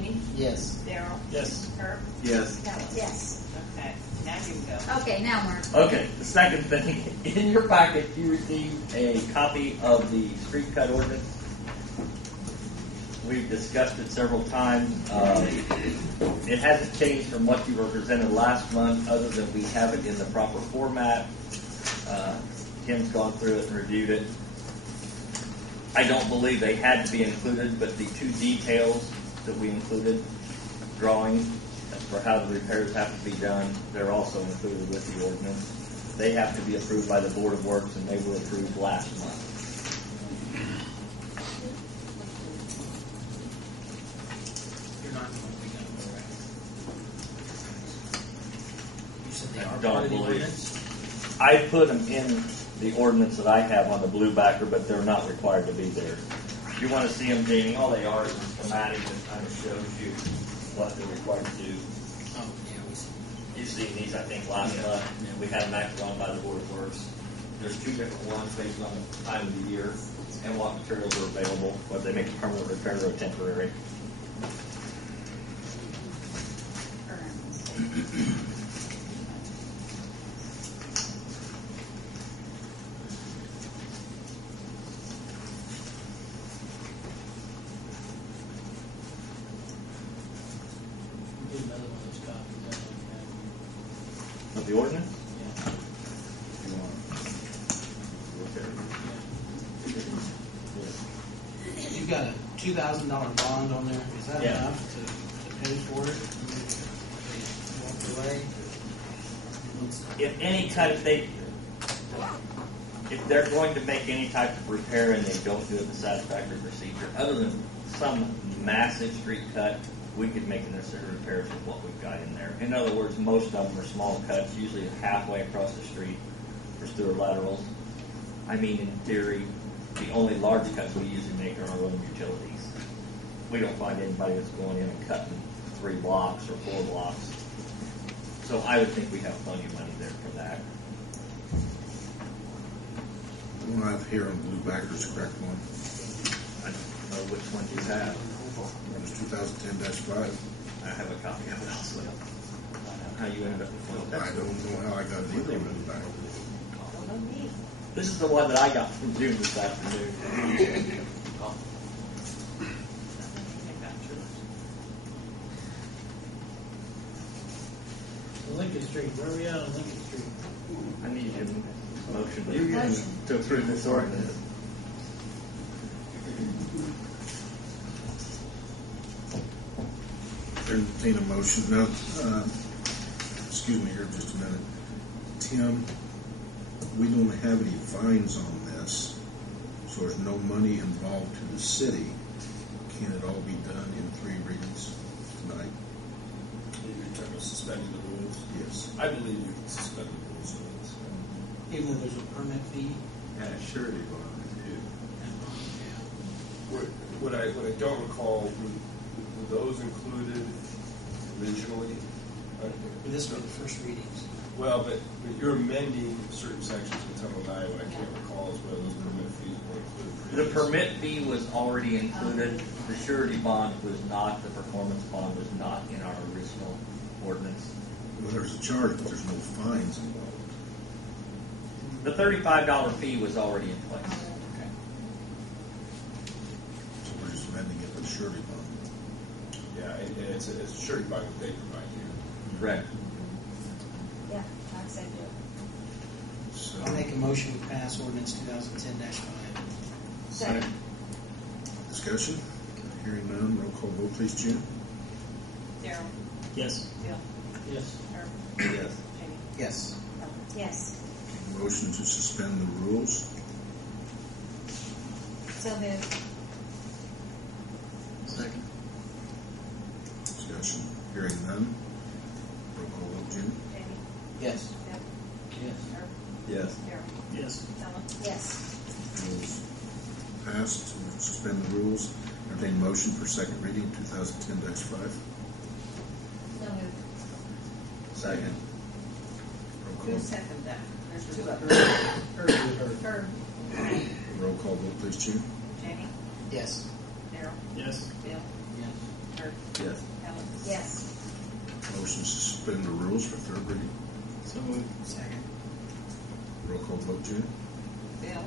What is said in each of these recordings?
Jamie? Yes. Daryl? Yes. Herb? Yes. Kelly? Yes. Okay, now you can go. Okay, now Mark. Okay, the second thing, in your packet you received a copy of the street cut ordinance. We've discussed it several times. It hasn't changed from what you were presented last month, other than we have it in the proper format. Kim's gone through it and reviewed it. I don't believe they had to be included, but the two details that we included, drawings for how the repairs have to be done, they're also included with the ordinance. They have to be approved by the Board of Works, and they were approved last month. You're not going to be done with that. You said they are Don't part of the believe. ordinance? I put them in the ordinance that I have on the blue backer, but they're not required to be there. If you want to see them, Jamie, all they are is a schematic that kind of shows you what they're required to do. Oh, yeah, we see. You've seen these, I think, last month. We had them acted on by the Board of Works. There's two different ones based on the time of the year and what materials are available, whether they make a permanent repair or a temporary. Do another one of those copies. Of the ordinance? Yeah. You want to look at it? You've got a $2,000 bond on there. Is that Yeah. enough to pay for it? They walk away? If any type if they're going to make any type of repair and they don't do it the satisfactory procedure, other than some massive street cut, we could make the necessary repairs with what we've got in there. In other words, most of them are small cuts, usually halfway across the street for sewer laterals. I mean, in theory, the only large cuts we usually make are our own utilities. We don't find anybody that's going in and cutting 3 blocks or 4 blocks. So I would think we have plenty of money there for that. The one I have here on blue backer is the correct one. I don't know which one you have. That was 2010-5. I have a copy of it also. How you ended up with I don't know how I got it either on blue backer. This is the one that I got from June this afternoon. Lincoln Street, where are we at on Lincoln Street? I need a motion Motion. to approve this ordinance. Entertain a motion. Now, excuse me here just a minute. Tim, we don't have any fines on this, so there's no money involved to the city. Can it all be done in 3 readings tonight? You're talking about suspending the rules? Yes. I believe you can suspend the rules. Even though there's a permit fee? And a surety bond, too. Yeah. What I don't recall, were those included originally? This was the first readings. Well, but you're amending certain sections of Title 9, what I can't recall is whether those permit fees were included. The permit fee was already included. The surety bond was not. The performance bond was not in our original ordinance. Well, there's a charge, but there's no fines involved. The $35 fee was already in place. Okay. So we're just amending it with surety bond. Yeah, and it's a surety bond that they provide you. Correct. Yeah, I said do. So, I'll make a motion to pass ordinance 2010-5. Second. discussion? Hearing none, roll call vote, please, Jim. Daryl? Yes. Bill? Yes. Herb? Yes. Jamie? Yes. Yes. Motion to suspend the rules. So moved. Second. Discussion. Hearing none, roll call vote, Jim. Jamie? Yes. Bill? Yes. Herb? Yes. Daryl? Yes. Ellen? Yes. Rules passed to suspend the rules. Entertain motion for second reading 2010-5. So moved. Second. Roll Who call. seconded that? Herb. Roll call vote, please, Jim. Jamie? Yes. Daryl? Yes. Bill? Yes. Kurt, Yes. Helen, Yes. Motion to suspend the rules for third reading. So moved. Second. Roll call vote, June? Bill,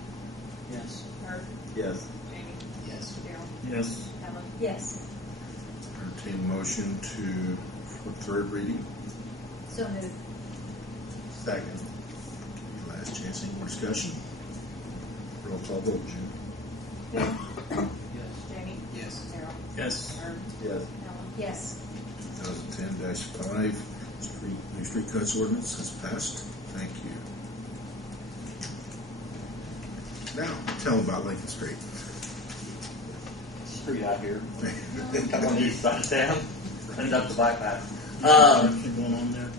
Yes. Kurt, Yes. Jamie, Yes. Daryl, Yes. Helen, Yes. Entertain motion for third reading. So moved. Second. Last chance, any more discussion? Roll call vote, June? Bill, Yes. Jamie, Yes. Daryl, Yes. Kurt, Yes. Helen, Yes. 2010-5, new street cuts ordinance has passed. Thank you. Now, tell them about Lincoln Street. Street out here. Come on the east side of town, end up the bypass. Construction going on there?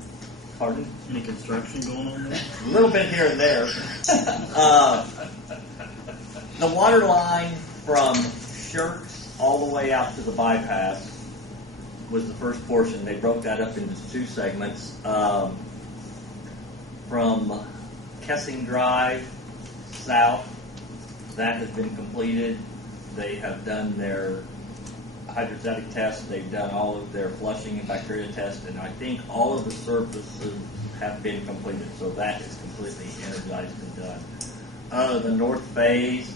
Pardon? Any construction going on there? A little bit here and there. The water line from Shirks all the way out to the bypass was the first portion. They broke that up into two segments. From Kessing Drive south, that has been completed. They have done their hydrostatic test. They've done all of their flushing and bacteria tests, and I think all of the surfaces have been completed. So that is completely energized and done. The north phase,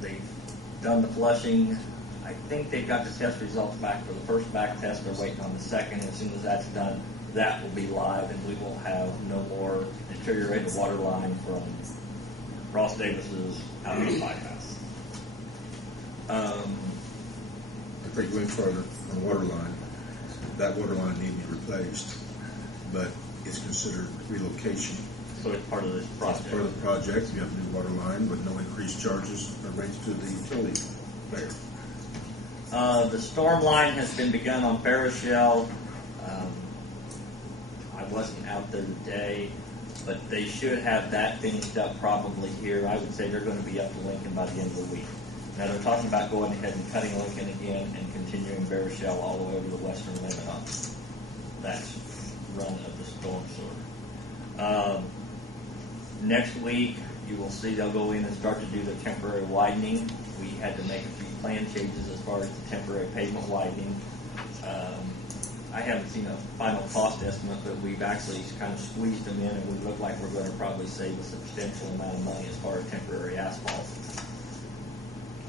they've done the flushing. I think they've got the test results back for the first back test. They're waiting on the second. As soon as that's done, that will be live, and we will have no more deteriorated water line from Ross Davis's out of the bypass. If they go any further on the water line, that water line needs to be replaced, but it's considered relocation. So it's part of this As project. part of the project, you have a new water line with no increased charges or rates to the utility player. The storm line has been begun on Parashell. I wasn't out there today, but they should have that finished up probably here. I would say they're going to be up to Lincoln by the end of the week. Now they're talking about going ahead and cutting Lincoln again and continuing Parashell all the way over the western limit on that run of the storm sewer. Next week, you will see they'll go in and start to do the temporary widening. We had to make a few plan changes as far as the temporary pavement widening. I haven't seen a final cost estimate, but we've actually kind of squeezed them in, and we look like we're going to probably save a substantial amount of money as far as temporary asphalt.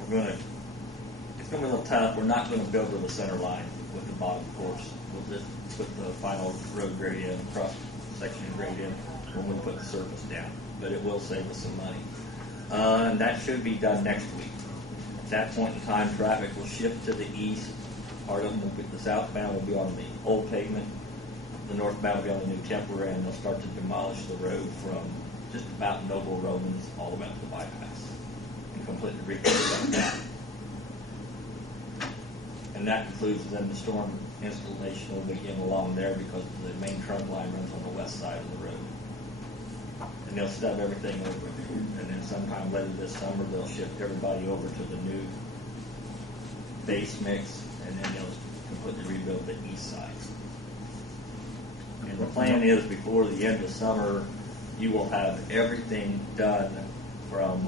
It's going to be a little tough. We're not going to build to the center line with the bottom course. We'll just put the final road grade in, cross section grade in, when we put the surface down. But it will save us some money. And that should be done next week. At that point in time, traffic will shift to the east. Part of them will be, the southbound will be on the old pavement. The northbound will be on the new temporary, and they'll start to demolish the road from just about Noble Romans all the way up to the bypass and completely rebuild that. And that includes then the storm installation will begin along there because the main trunk line runs on the west side of the road. And they'll stub everything over, and then sometime later this summer they'll shift everybody over to the new base mix, and then they'll completely rebuild the east side. And the plan is before the end of summer, you will have everything done from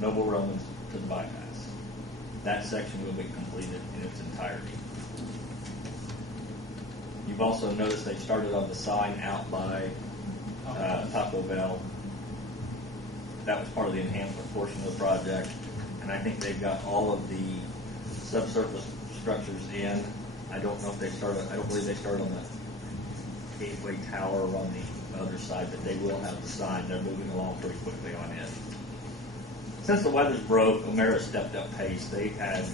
Noble Romans to the bypass. That section will be completed in its entirety. You've also noticed they started on the sign out by Taco Bell. That was part of the enhancement portion of the project, and I think they've got all of the subsurface structures in. I don't know if they started. I don't believe they started on the Gateway Tower or on the other side, but they will have the sign. They're moving along pretty quickly on it. Since the weather's broke, Omera stepped up pace. They had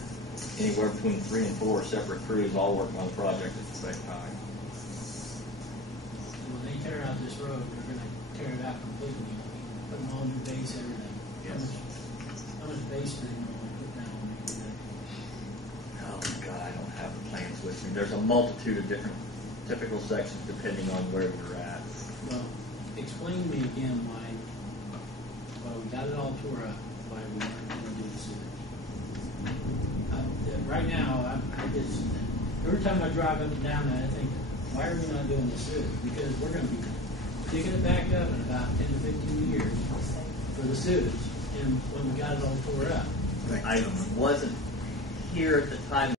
anywhere between 3 and 4 separate crews all working on the project at the same time. When they tear out this road, they're going to tear it out completely. Put them all new base, everything. Yes. How much base do they normally put down when they do that? Oh God, I don't have the plans with me. There's a multitude of different typical sections depending on where you're at. Well, explain to me again why we got it all tore up, why we weren't going to do the sewage. Right now, I just, every time I drive up and down that, I think, why are we not doing the sewage? Because we're going to be digging it back up in about 10 to 15 years for the sewage, and when we got it all tore up. I wasn't here at the time